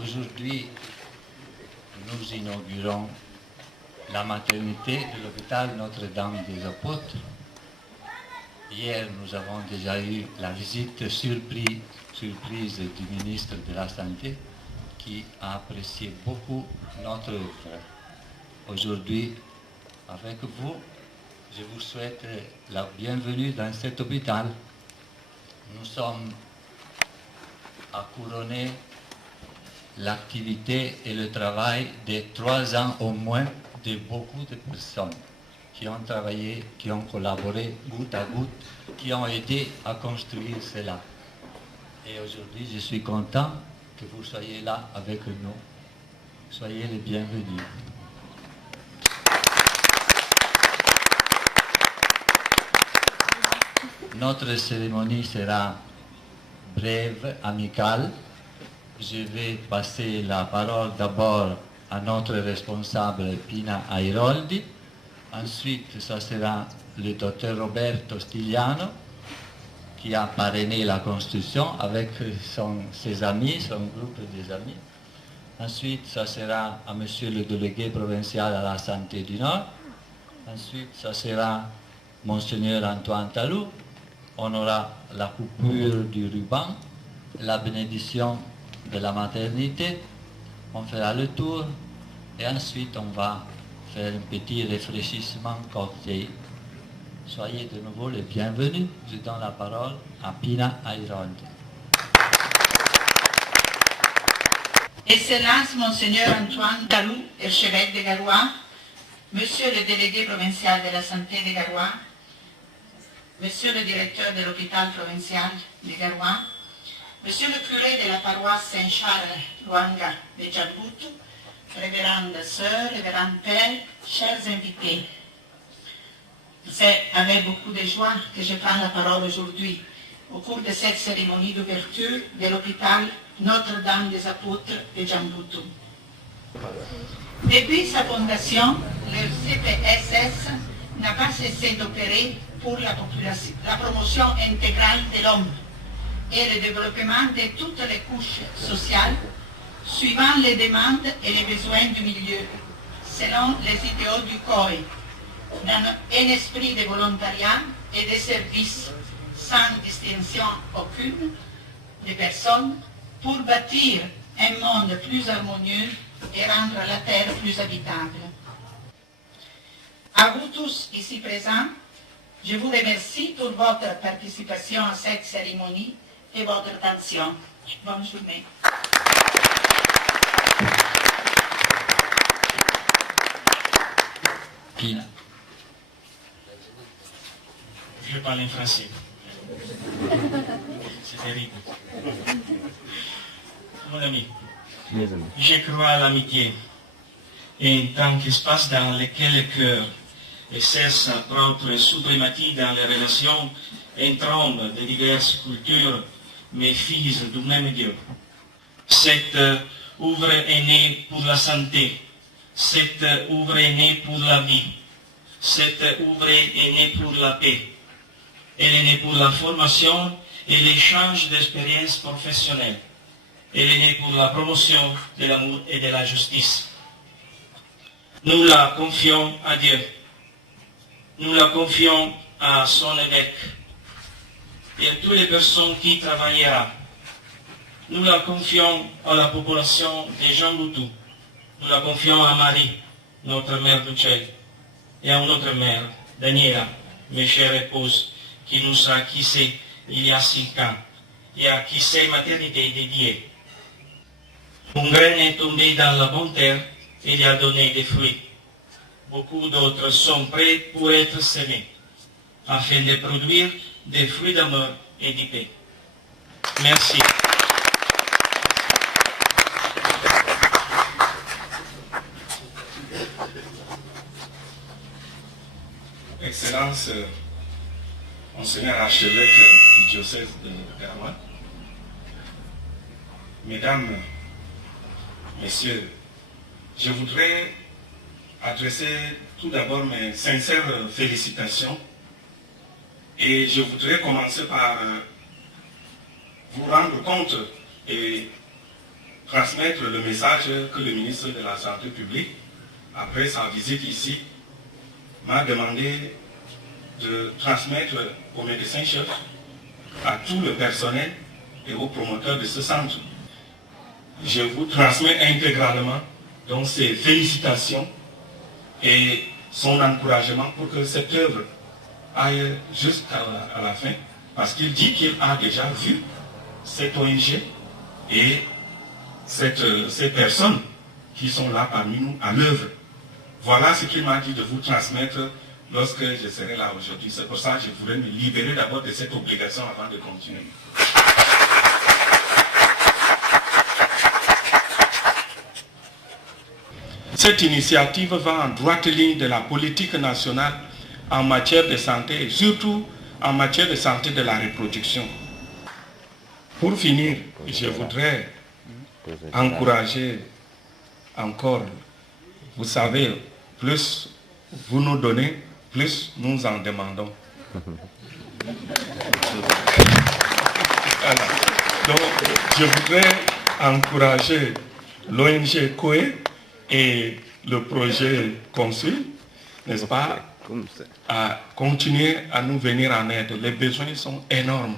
Aujourd'hui, nous inaugurons la maternité de l'hôpital Notre-Dame des Apôtres. Hier, nous avons déjà eu la visite surprise du ministre de la Santé qui a apprécié beaucoup notre œuvre. Aujourd'hui, avec vous, je vous souhaite la bienvenue dans cet hôpital. Nous sommes à couronner l'activité et le travail de 3 ans au moins de beaucoup de personnes qui ont travaillé, qui ont collaboré goutte à goutte, qui ont aidé à construire cela. Et aujourd'hui, je suis content que vous soyez là avec nous. Soyez les bienvenus. Notre cérémonie sera brève, amicale. Je vais passer la parole d'abord à notre responsable Pina Airoldi. Ensuite, ça sera le docteur Roberto Stigliano qui a parrainé la construction avec ses amis, son groupe des amis. Ensuite, ça sera à monsieur le délégué provincial à la santé du Nord. Ensuite, ça sera monseigneur Antoine Talou. On aura la coupure du ruban, la bénédiction de la maternité, on fera le tour et ensuite on va faire un petit réfléchissement cocktail. Soyez de nouveau les bienvenus. Je donne la parole à Pina Airoldi. Excellence Monseigneur Antoine Talou, archevêque de Garoua, Monsieur le délégué provincial de la santé de Garoua, Monsieur le directeur de l'hôpital provincial de Garoua, Monsieur le curé de la paroisse Saint-Charles Luanga de Djamboutou, révérendes sœurs, révérends pères, chers invités, c'est avec beaucoup de joie que je prends la parole aujourd'hui au cours de cette cérémonie d'ouverture de l'hôpital Notre-Dame des Apôtres de Djamboutou. Depuis sa fondation, le CPSS n'a pas cessé d'opérer pour la promotion intégrale de l'homme et le développement de toutes les couches sociales, suivant les demandes et les besoins du milieu, selon les idéaux du COI, dans un esprit de volontariat et de service sans distinction aucune des personnes, pour bâtir un monde plus harmonieux et rendre la terre plus habitable. À vous tous ici présents, je vous remercie pour votre participation à cette cérémonie et votre attention. Bonne journée. Pina. Je parle en français. C'est terrible. Mon ami, je crois à l'amitié. Et en tant qu'espace dans lequel le cœur exerce sa propre suprématie dans les relations entre hommes de diverses cultures, mais fils du même Dieu. Cette œuvre est née pour la santé. Cette œuvre est née pour la vie. Cette œuvre est née pour la paix. Elle est née pour la formation et l'échange d'expériences professionnelles. Elle est née pour la promotion de l'amour et de la justice. Nous la confions à Dieu. Nous la confions à son évêque et à toutes les personnes qui travailleront. Nous la confions à la population de Djamboutou. Nous la confions à Marie, notre mère du ciel, et à notre mère, Daniela, mes chères épouses, qui nous a quittés il y a 5 ans et à qui cette maternité est dédiée. Une graine est tombée dans la bonne terre et il a donné des fruits. Beaucoup d'autres sont prêts pour être semés, afin de produire des fruits d'amour et de paix. Merci. Excellence, enseignant archevêque du diocèse de Garoua, Mesdames, Messieurs, je voudrais adresser tout d'abord mes sincères félicitations et je voudrais commencer par vous rendre compte et transmettre le message que le ministre de la Santé publique, après sa visite ici, m'a demandé de transmettre aux médecins-chefs, à tout le personnel et aux promoteurs de ce centre. Je vous transmets intégralement donc ses félicitations et son encouragement pour que cette œuvre aille jusqu'à la fin, parce qu'il dit qu'il a déjà vu cette ONG et ces personnes qui sont là parmi nous à l'œuvre. Voilà ce qu'il m'a dit de vous transmettre lorsque je serai là aujourd'hui. C'est pour ça que je voudrais me libérer d'abord de cette obligation avant de continuer. Cette initiative va en droite ligne de la politique nationale en matière de santé et surtout en matière de santé de la reproduction. Pour finir, je voudrais encourager encore, vous savez, plus vous nous donnez, plus nous en demandons. Voilà. Donc, je voudrais encourager l'ONG COE et le projet Consul, n'est-ce pas, à continuer à nous venir en aide. Les besoins sont énormes.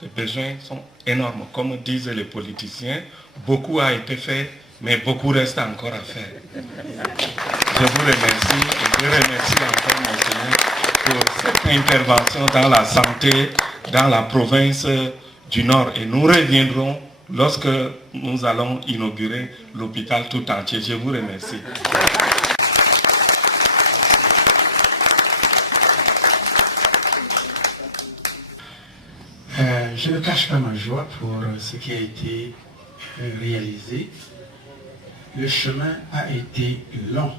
Les besoins sont énormes. Comme disent les politiciens, beaucoup a été fait, mais beaucoup reste encore à faire. Je vous remercie et je remercie encore Monseigneur pour cette intervention dans la santé dans la province du Nord. Et nous reviendrons lorsque nous allons inaugurer l'hôpital tout entier. Je vous remercie. Je ne cache pas ma joie pour ce qui a été réalisé. Le chemin a été long.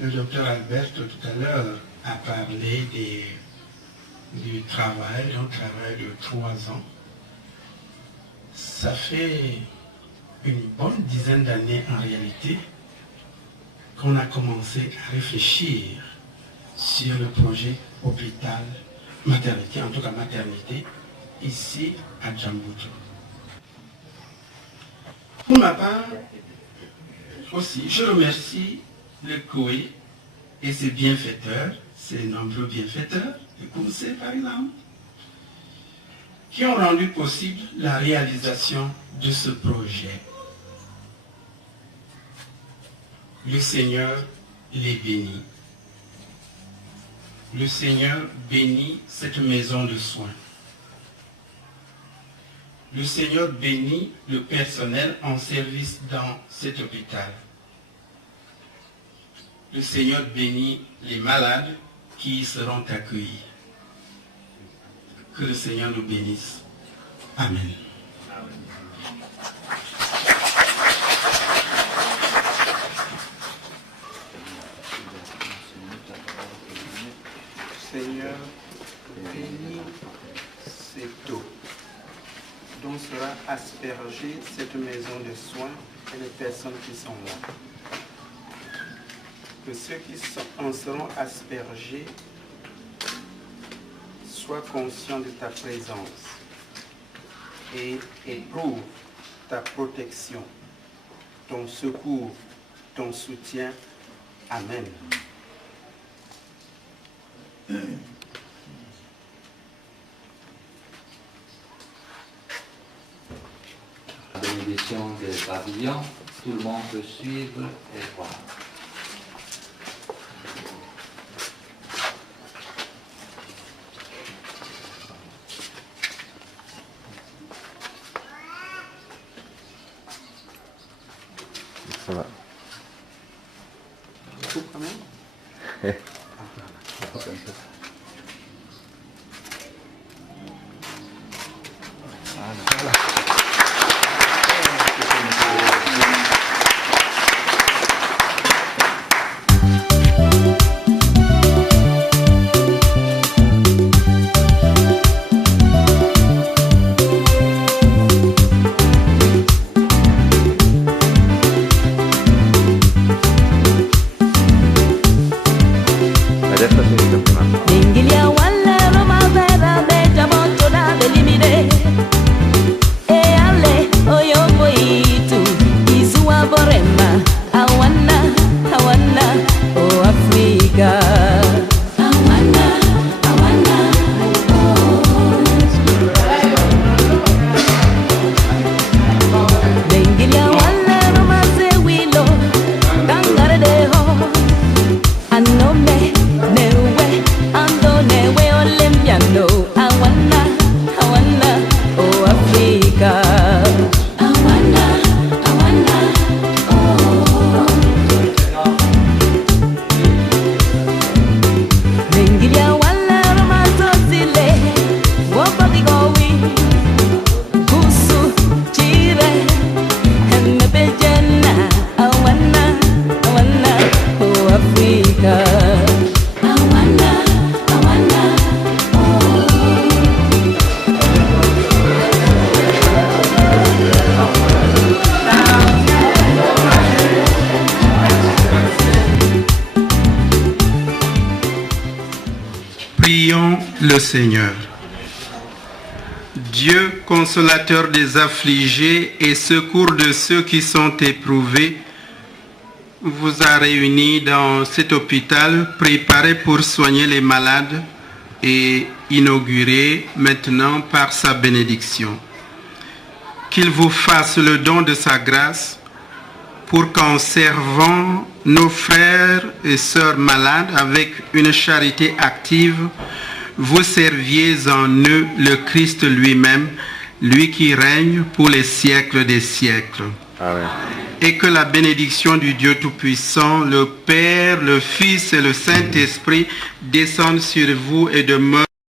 Le docteur Albert tout à l'heure a parlé du travail, d'un travail de 3 ans. Ça fait une bonne dizaine d'années en réalité qu'on a commencé à réfléchir sur le projet hôpital maternité, en tout cas maternité, ici à Djamboujo. Pour ma part, aussi, je remercie le COE et ses bienfaiteurs, ses nombreux bienfaiteurs, le conseil par exemple, qui ont rendu possible la réalisation de ce projet. Le Seigneur les bénit. Le Seigneur bénit cette maison de soins. Le Seigneur bénit le personnel en service dans cet hôpital. Le Seigneur bénit les malades qui y seront accueillis. Que le Seigneur nous bénisse. Amen. Seigneur, bénis cette eau dont sera aspergée cette maison de soins et les personnes qui sont là. Que ceux qui en seront aspergés soient conscients de ta présence et éprouvent ta protection, ton secours, ton soutien. Amen. La bénédiction des pavillons, tout le monde peut suivre et voir. Voilà. Tout quand même. Voilà. Adesso finito prima. Ingilia wala roma vera beja moto da belimide. E ale oyo boitu izuwa borema. Awana o Africa. Awana oh. Ingilia wala roma se wilo kangare de ho. Anome newe ando newe olimpiano. Awana oh Africa. Awana oh. Ningilia wala romazo sile wopadigowi kusu chire hemebejena. Awana oh Africa. Prions le Seigneur. Dieu, consolateur des affligés et secours de ceux qui sont éprouvés, vous a réunis dans cet hôpital préparé pour soigner les malades et inauguré maintenant par sa bénédiction. Qu'il vous fasse le don de sa grâce pour qu'en servant nos frères et sœurs malades avec une charité active, vous serviez en eux le Christ lui-même, lui qui règne pour les siècles des siècles. Amen. Et que la bénédiction du Dieu Tout-Puissant, le Père, le Fils et le Saint-Esprit descendent sur vous et demeurent